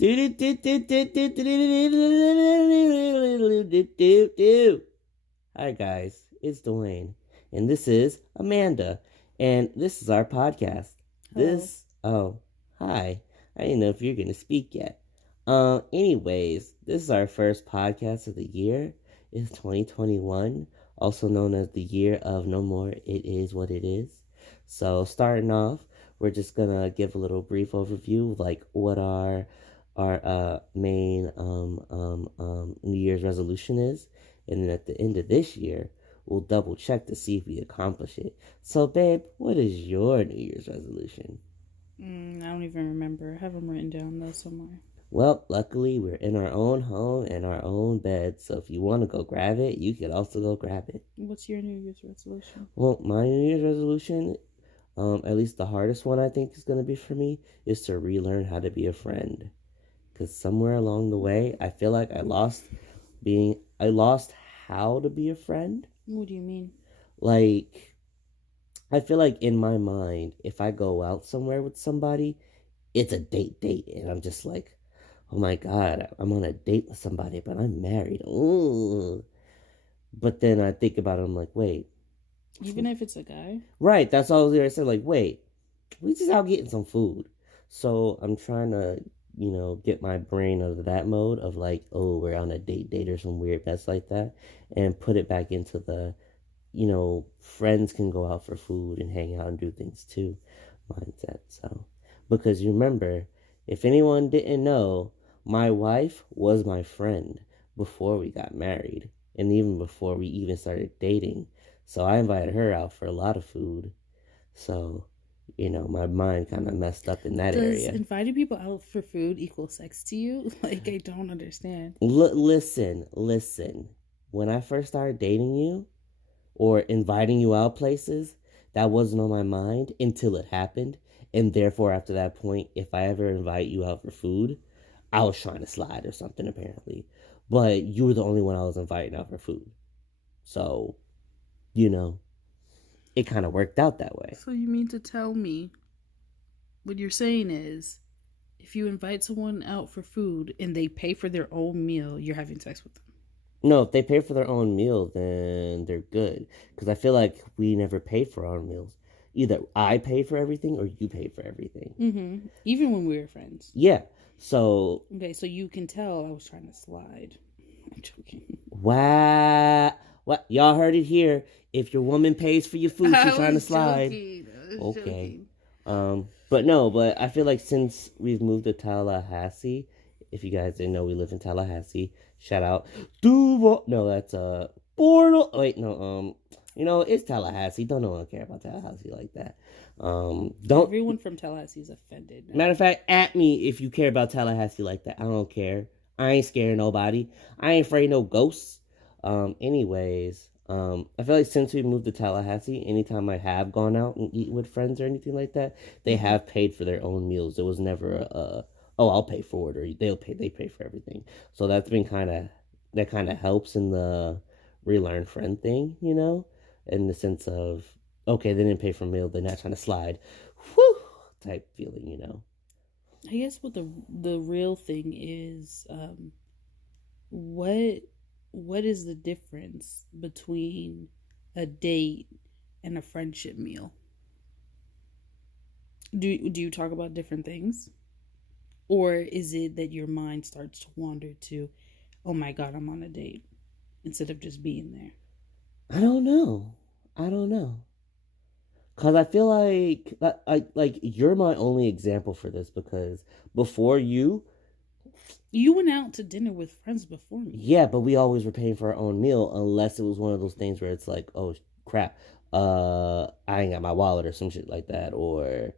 Hi guys, it's Dwayne, and this is Amanda, and this is our podcast. Hello. Hi. I didn't know if you're gonna speak yet. Anyways, this is our first podcast of the year. It's 2021, also known as the year of no more. It is what it is. So starting off, we're just gonna give a little brief overview, like what our main New Year's resolution is, and then at the end of this year, we'll double check to see if we accomplish it. So, babe, what is your New Year's resolution? I don't even remember. I have them written down though somewhere. Well, luckily, we're in our own home and our own bed, so if you want to go grab it, you can also go grab it. What's your New Year's resolution? Well, my New Year's resolution, at least the hardest one I think is going to be for me, is to relearn how to be a friend. Because somewhere along the way, I feel like I lost how to be a friend. What do you mean? Like, I feel like in my mind, if I go out somewhere with somebody, it's a date, and I'm just like, oh my god, I'm on a date with somebody, but I'm married. Ooh. But then I think about it, I'm like, wait, Even if it's a guy? right? That's all I was gonna say. Like, wait, we just out getting some food. So I'm trying to, get my brain out of that mode of like, oh, we're on a date or some weird mess like that, and put it back into the, friends can go out for food and hang out and do things too mindset. So, because you remember, if anyone didn't know, my wife was my friend before we got married and even before we even started dating. So I invited her out for a lot of food. So, my mind kind of messed up in that Does area. inviting people out for food equal sex to you? Like, I don't understand. Listen. When I first started dating you or inviting you out places, that wasn't on my mind until it happened. And therefore, after that point, if I ever invite you out for food, I was trying to slide or something, apparently. But you were the only one I was inviting out for food. So, you know, it kind of worked out that way. So you mean to tell me what you're saying is if you invite someone out for food and they pay for their own meal, you're having sex with them? No, if they pay for their own meal, then they're good. Because I feel like we never paid for our meals. Either I paid for everything or you paid for everything. Even when we were friends. Yeah. So. Okay, so you can tell I was trying to slide. I'm joking. Wow. What? Y'all heard it here. If your woman pays for your food, she's trying to slide. Okay. But no, but I feel like since we've moved to Tallahassee, if you guys didn't know, we live in Tallahassee. Shout out Duval. No, that's Portal. Wait, no. It's Tallahassee. Don't no one care about Tallahassee like that. Don't. Everyone from Tallahassee is offended now. Matter of fact, at me if you care about Tallahassee like that. I don't care. I ain't scared of nobody. I ain't afraid of no ghosts. Anyways, I feel like since we moved to Tallahassee, anytime I have gone out and eat with friends or anything like that, they have paid for their own meals. It was never oh, I'll pay for it, or they pay for everything. So that kind of helps in the relearn friend thing, in the sense of, okay, they didn't pay for a meal, they're not trying to slide, whew, type feeling. I guess what the real thing is, what what is the difference between a date and a friendship meal? Do you talk about different things? Or is it that your mind starts to wander to, oh my god, I'm on a date, instead of just being there? I don't know. Cause I feel like you're my only example for this, because before you, You went out to dinner with friends before me. yeah, but we always were paying for our own meal unless it was one of those things where it's like, oh crap, I ain't got my wallet or some shit like that, or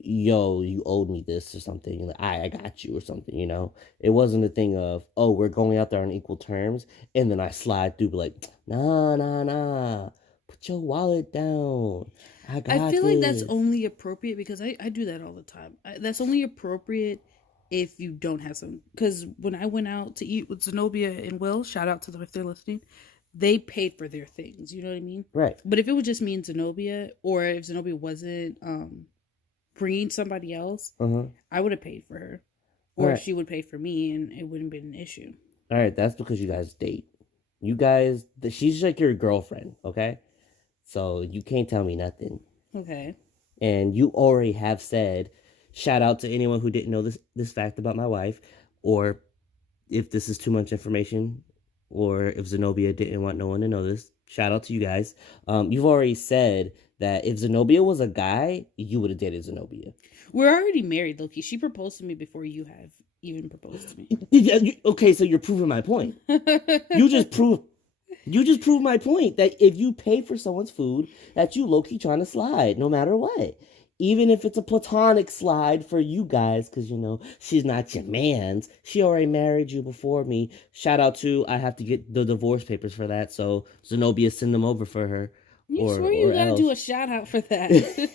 yo, you owed me this or something, like I got you or something. It wasn't a thing of, oh, we're going out there on equal terms, and then I slide through, be like, nah, put your wallet down. I I got feel like that's this. only appropriate because I do that all the time. That's only appropriate if you don't have some. Because when I went out to eat with Zenobia and Will, shout out to them if they're listening, they paid for their things. You know what I mean? Right. But if it was just me and Zenobia, or if Zenobia wasn't bringing somebody else, Uh-huh. I would have paid for her. All or right. she would pay for me, and it wouldn't be an issue. All right, that's because you guys date. You guys, she's like your girlfriend, okay? So you can't tell me nothing. Okay. And you already have said, shout out to anyone who didn't know this fact about my wife, or if this is too much information, or if Zenobia didn't want no one to know this. Shout out to you guys. You've already said that if Zenobia was a guy, you would have dated Zenobia. We're already married, Loki. She proposed to me before you have even proposed to me. Okay, so you're proving my point. You just proved my point that if you pay for someone's food, that you low-key trying to slide no matter what. Even if it's a platonic slide for you guys, because, she's not your man's. She already married you before me. Shout out to, I have to get the divorce papers for that, so Zenobia send them over for her. You swear you gotta do a shout out for that.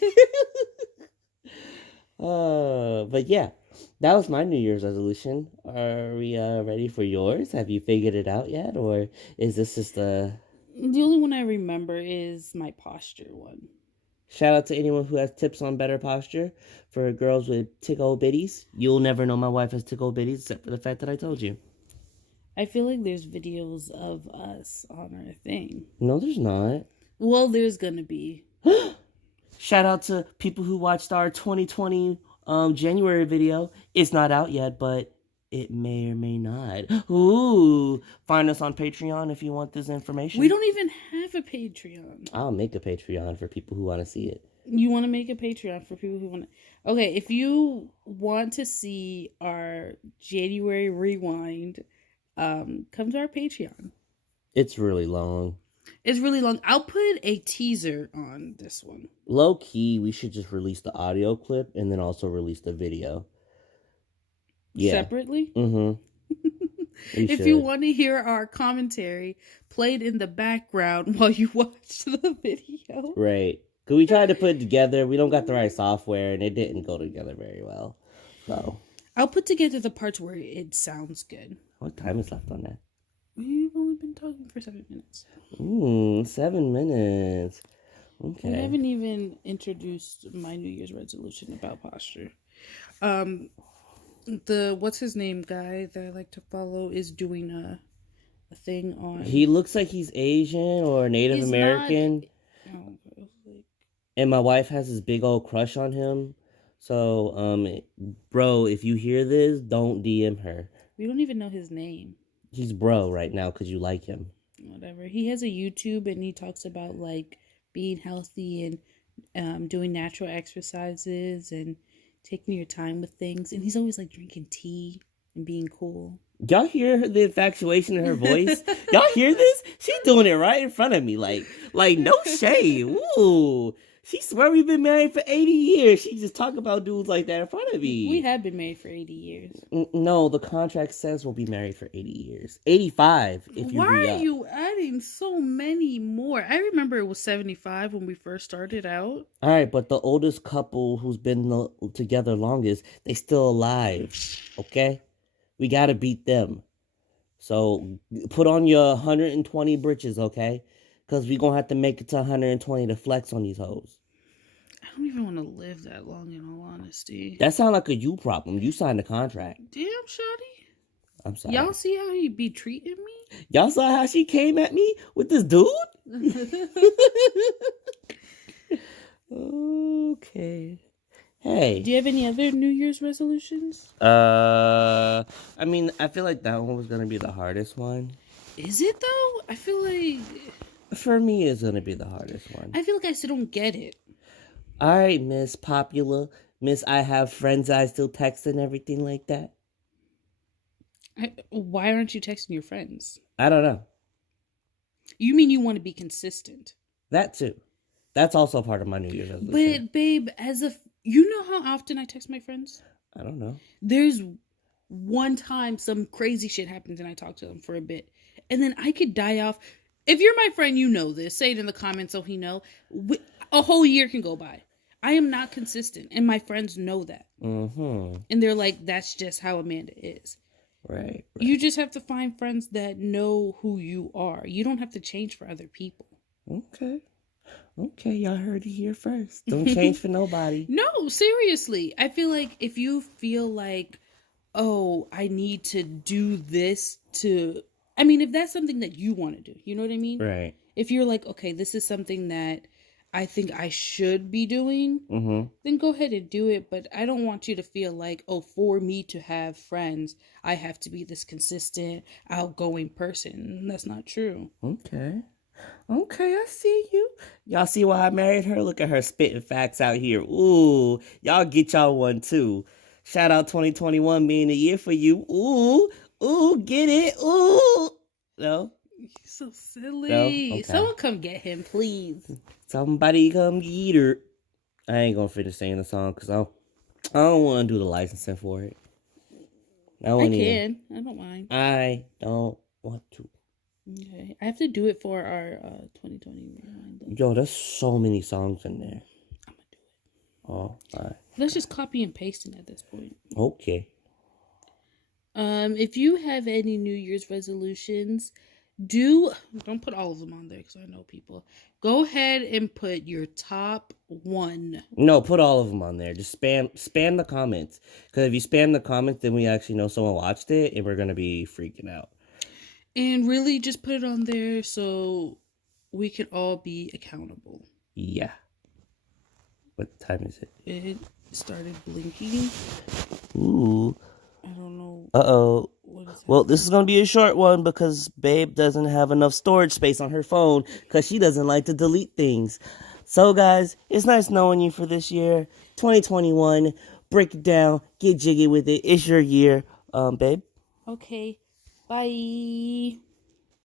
But yeah, that was my New Year's resolution. Are we ready for yours? Have you figured it out yet, or is this just a... The only one I remember is my posture one. Shout out to anyone who has tips on better posture for girls with tickle bitties. You'll never know my wife has tickle bitties except for the fact that I told you. I feel like there's videos of us on our thing. No, there's not. Well, there's gonna be. Shout out to people who watched our 2020 January video. It's not out yet, but it may or may not. Ooh, find us on Patreon if you want this information. We don't even have a Patreon. I'll make a Patreon for people who want to see it. You want to make a Patreon for people who want to... Okay, if you want to see our January rewind, come to our Patreon. It's really long. It's really long. I'll put a teaser on this one. Low key, we should just release the audio clip and then also release the video. Yeah. Separately? Mm-hmm. If you want to hear our commentary played in the background while you watch the video. Right. Because we tried to put it together. We don't got the right software and it didn't go together very well. So I'll put together the parts where it sounds good. what time is left on that? We've only been talking for 7 minutes. 7 minutes. Okay. I haven't even introduced my New Year's resolution about posture. The what's his name guy that I like to follow is doing a thing on. He looks like he's Asian or Native He's American. Not, And my wife has this big old crush on him. So, bro, if you hear this, don't DM her. we don't even know his name. He's bro right now because you like him. Whatever. He has a YouTube and he talks about like being healthy and doing natural exercises and taking your time with things. And he's always like drinking tea and being cool. Y'all hear the infatuation in her voice? Y'all hear this? She's doing it right in front of me. Like no shade. Ooh. She swear we've been married for 80 years. She just talk about dudes like that in front of me. We have been married for 80 years. No, the contract says we'll be married for 80 years. 85 if you Why re-up. are you adding so many more? I remember it was 75 when we first started out. All right, but the oldest couple who's been together longest, they still alive. Okay? We got to beat them. So put on your 120 britches, okay? Because we're going to have to make it to 120 to flex on these hoes. I don't even want to live that long, in all honesty. That sounds like a you problem. You signed the contract. Damn, shawty. I'm sorry. Y'all see how he be treating me? Y'all saw how she came at me with this dude? Okay. Hey. Do you have any other New Year's resolutions? I mean, I feel like that one was going to be the hardest one. Is it, though? I feel like... For me, it's going to be the hardest one. I feel like I still don't get it. All right, Miss Popular. Miss I have friends I still text and everything like that. Why aren't you texting your friends? I don't know. You mean you want to be consistent? That too. That's also part of my New Year's resolution. But, babe, you know how often I text my friends? I don't know. There's one time some crazy shit happens and I talk to them for a bit. And then I could die off. If you're my friend, you know this. Say it in the comments so he know. A whole year can go by. I am not consistent. And my friends know that. Mm-hmm. And they're like, that's just how Amanda is. Right. You just have to find friends that know who you are. You don't have to change for other people. Okay. Okay, y'all heard it here first. Don't change for nobody. No, seriously. I feel like if you feel like oh, I need to do this to. I mean, if that's something that you want to do, you know what I mean? Right. If you're like, okay, this is something that I think I should be doing, Mm-hmm. then go ahead and do it. But I don't want you to feel like, oh, for me to have friends, I have to be this consistent, outgoing person. That's not true. Okay. Okay, I see you. Y'all see why I married her? Look at her spitting facts out here. Ooh, y'all get y'all one too. Shout out 2021 being the year for you. Ooh, ooh, get it? Ooh. No? You're so No? silly. Okay. Someone come get him, please. Somebody come get her. I ain't gonna finish singing the song because I don't want to do the licensing for it. I can. I don't mind. I don't want to. Okay. I have to do it for our 2020 reminder. Yo, there's so many songs in there. I'm gonna do it. Oh, all right. Let's just copy and paste it at this point. Okay. If you have any New Year's resolutions, don't put all of them on there because I know people. Go ahead and put your top one. No, put all of them on there. Just spam the comments. Because if you spam the comments, then we actually know someone watched it, and we're gonna be freaking out. And really just put it on there so we can all be accountable. Yeah. What time is it? It started blinking. Ooh. I don't know. Uh-oh. What is Well, this is going to be a short one because Babe doesn't have enough storage space on her phone because she doesn't like to delete things. So, guys, it's nice knowing you for this year. 2021. Break it down. Get jiggy with it. It's your year. Babe? Okay. Bye.